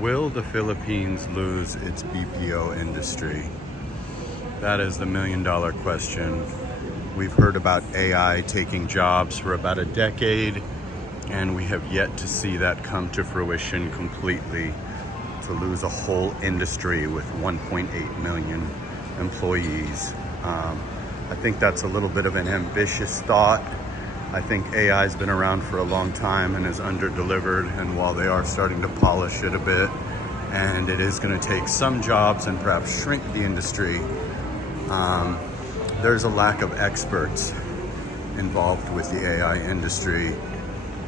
Will the Philippines lose its BPO industry? That is the million-dollar question. We've heard about AI taking jobs for about a decade, and we have yet to see that come to fruition completely, to lose a whole industry with 1.8 million employees. I think that's a little bit of an ambitious thought. I think AI has been around for a long time and is under-delivered, and while they are starting to polish it a bit, and it is going to take some jobs and perhaps shrink the industry, there's a lack of experts involved with the AI industry,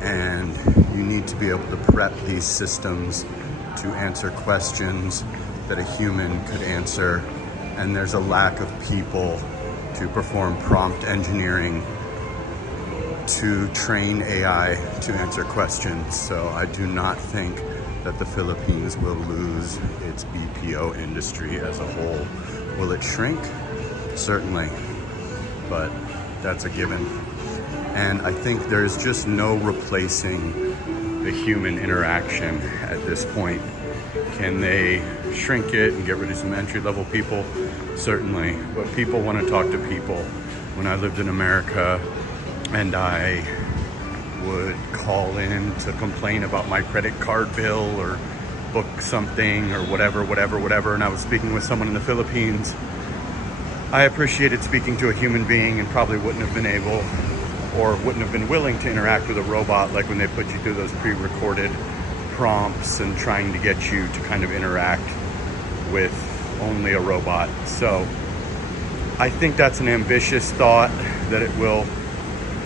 and you need to be able to prep these systems to answer questions that a human could answer, and there's a lack of people to perform prompt engineering to train AI to answer questions. So I do not think that the Philippines will lose its BPO industry as a whole. Will it shrink? Certainly, but that's a given. And I think there's just no replacing the human interaction at this point. Can they shrink it and get rid of some entry-level people? Certainly, but people want to talk to people. When I lived in America, and I would call in to complain about my credit card bill or book something or whatever, and I was speaking with someone in the Philippines, I appreciated speaking to a human being and probably wouldn't have been able or wouldn't have been willing to interact with a robot, like when they put you through those pre-recorded prompts and trying to get you to kind of interact with only a robot. So I think that's an ambitious thought, that it will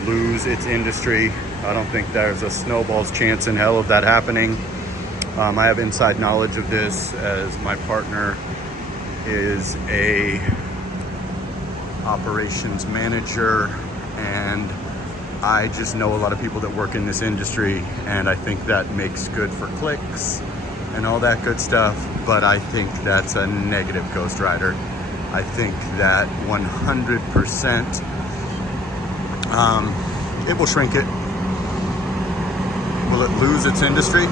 lose its industry. I don't think there's a snowball's chance in hell of that happening. I have inside knowledge of this, as my partner is a operations manager, and I just know a lot of people that work in this industry, and I think that makes good for clicks and all that good stuff, but I think that's a negative Ghost Rider. I think that 100% it will shrink it. Will it lose its industry?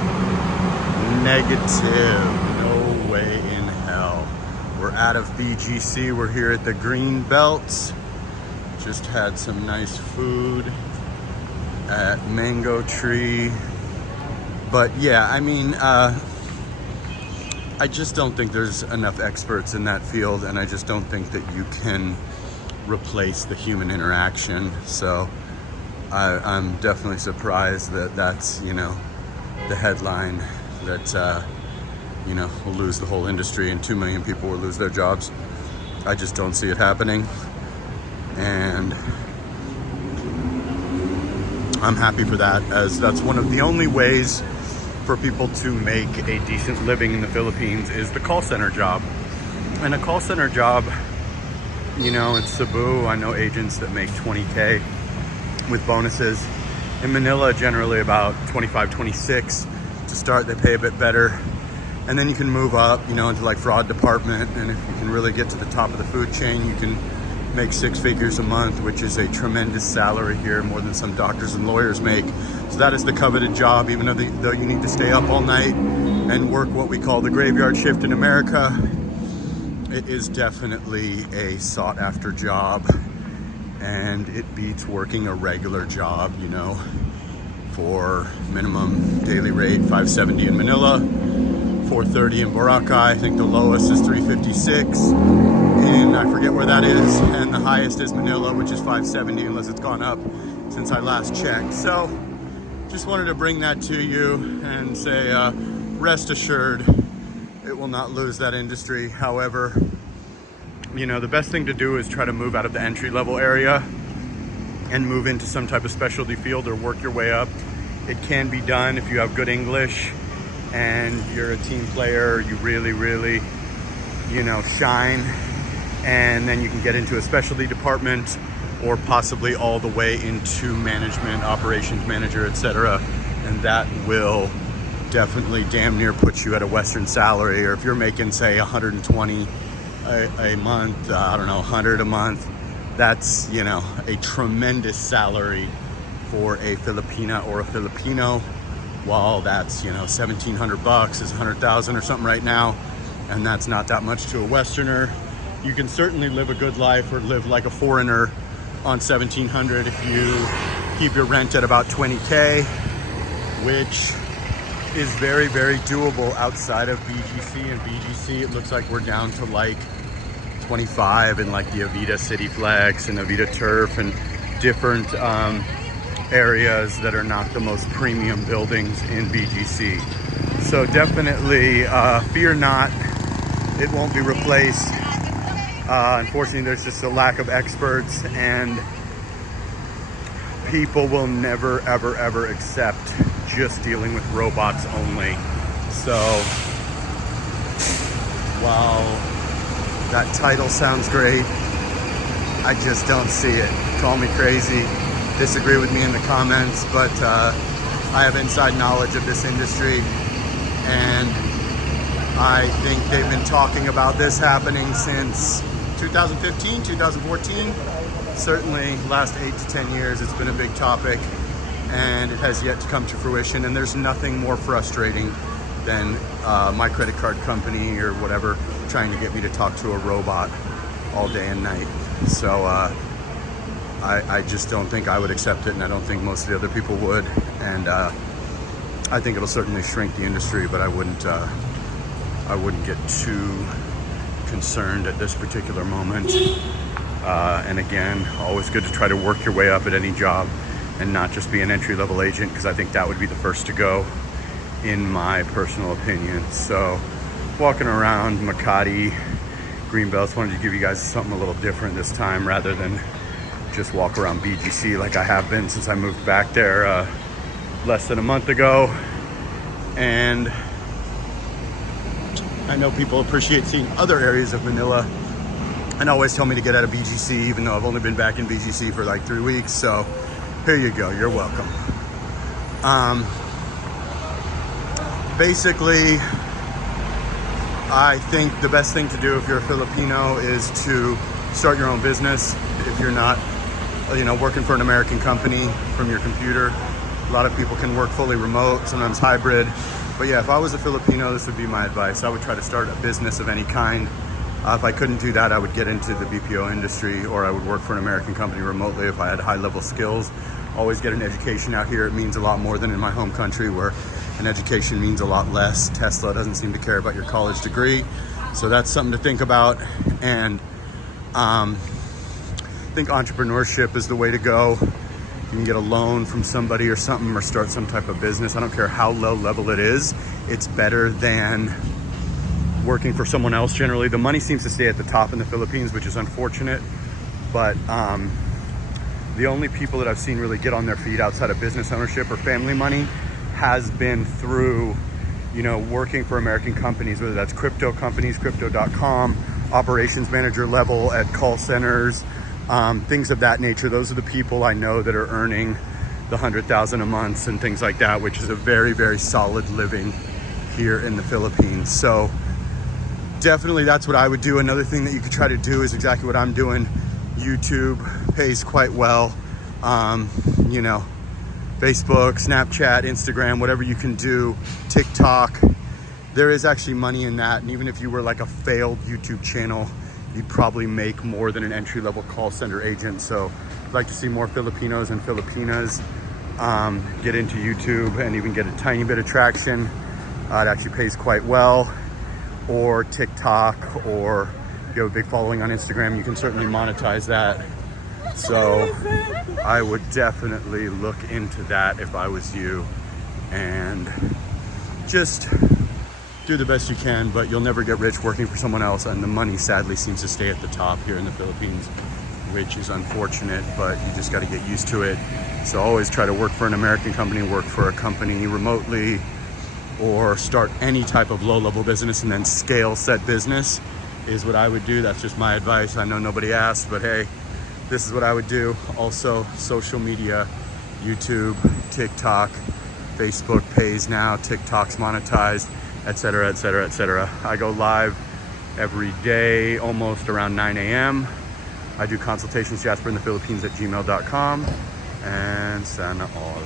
Negative. No way in hell. We're out of BGC. We're here at the Green Belt. Just had some nice food at Mango Tree. But yeah, I mean, I just don't think there's enough experts in that field, and I just don't think that you can replace the human interaction. So I'm definitely surprised that that's, the headline, that, we'll lose the whole industry and 2 million people will lose their jobs. I just don't see it happening. And I'm happy for that, as that's one of the only ways for people to make a decent living in the Philippines is the call center job. And a call center job, in Cebu, I know agents that make 20K with bonuses. In Manila, generally about 25, 26 to start. They pay a bit better. And then you can move up, into like fraud department. And if you can really get to the top of the food chain, you can make 6 figures a month, which is a tremendous salary here, more than some doctors and lawyers make. So that is the coveted job, even though you need to stay up all night and work what we call the graveyard shift in America. It is definitely a sought after job, and it beats working a regular job, for minimum daily rate $570 in Manila, $430 in Boracay. I think the lowest is $356 in, I forget where that is, and the highest is Manila, which is $570, unless it's gone up since I last checked. So just wanted to bring that to you and say, rest assured, it will not lose that industry. However, the best thing to do is try to move out of the entry-level area and move into some type of specialty field or work your way up. It can be done if you have good English and you're a team player, you really, really, shine, and then you can get into a specialty department or possibly all the way into management, operations manager, etc. And that will definitely damn near put you at a Western salary. Or if you're making, say, 120 a month, 100 a month, that's, a tremendous salary for a Filipina or a Filipino. while that's, you know, $1,700 is 100,000 or something right now, and that's not that much to a Westerner. You can certainly live a good life or live like a foreigner on 1,700 if you keep your rent at about 20K, which is very, very doable outside of BGC. And BGC, it looks like we're down to like 25 in like the Avita City Flex and Avita Turf and different areas that are not the most premium buildings in BGC. So definitely fear not, it won't be replaced. Unfortunately, there's just a lack of experts, and people will never, ever, ever accept just dealing with robots only. So while that title sounds great, I just don't see it. Call me crazy, disagree with me in the comments, but I have inside knowledge of this industry, and I think they've been talking about this happening since 2015, 2014. Certainly last 8 to 10 years, it's been a big topic, and it has yet to come to fruition. And there's nothing more frustrating than my credit card company or whatever trying to get me to talk to a robot all day and night. So I just don't think I would accept it, and I don't think most of the other people would. And I think it'll certainly shrink the industry, but I wouldn't get too concerned at this particular moment. And again, always good to try to work your way up at any job and not just be an entry-level agent, because I think that would be the first to go, in my personal opinion. So walking around Makati, Greenbelts, wanted to give you guys something a little different this time rather than just walk around BGC like I have been since I moved back there less than a month ago. And I know people appreciate seeing other areas of Manila and always tell me to get out of BGC, even though I've only been back in BGC for like 3 weeks. So here you go, you're welcome. Basically, I think the best thing to do if you're a Filipino is to start your own business. If you're not, you know, working for an American company from your computer. A lot of people can work fully remote, sometimes hybrid. But yeah, if I was a Filipino, this would be my advice. I would try to start a business of any kind. If I couldn't do that, I would get into the BPO industry, or I would work for an American company remotely if I had high-level skills. Always get an education out here. It means a lot more than in my home country, where an education means a lot less. Tesla doesn't seem to care about your college degree. So that's something to think about. And I think entrepreneurship is the way to go. You can get a loan from somebody or something, or start some type of business. I don't care how low level it is. It's better than working for someone else. Generally, the money seems to stay at the top in the Philippines, which is unfortunate. But the only people that I've seen really get on their feet outside of business ownership or family money has been through, you know, working for American companies, whether that's crypto companies, crypto.com, operations manager level at call centers, things of that nature. Those are the people I know that are earning the 100,000 a month and things like that, which is a very, very solid living here in the Philippines. So definitely that's what I would do. Another thing that you could try to do is exactly what I'm doing. YouTube pays quite well. You know, Facebook, Snapchat, Instagram, whatever you can do, TikTok. There is actually money in that. And even if you were like a failed YouTube channel, you'd probably make more than an entry-level call center agent. So I'd like to see more Filipinos and Filipinas get into YouTube and even get a tiny bit of traction. It actually pays quite well. Or TikTok, or if you have a big following on Instagram, you can certainly monetize that. So I would definitely look into that if I was you, and just do the best you can. But you'll never get rich working for someone else, and the money sadly seems to stay at the top here in the Philippines, which is unfortunate, but you just got to get used to it. So always try to work for an American company, work for a company remotely, or start any type of low-level business and then scale said business is what I would do. That's just my advice. I know nobody asked, but hey, this is what I would do. Also, social media, YouTube, TikTok, Facebook pays now, TikTok's monetized, etc., etc., etc. I go live every day, almost around 9 a.m. I do consultations, jasperinthephilippines@gmail.com, and sana all.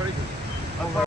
crazy.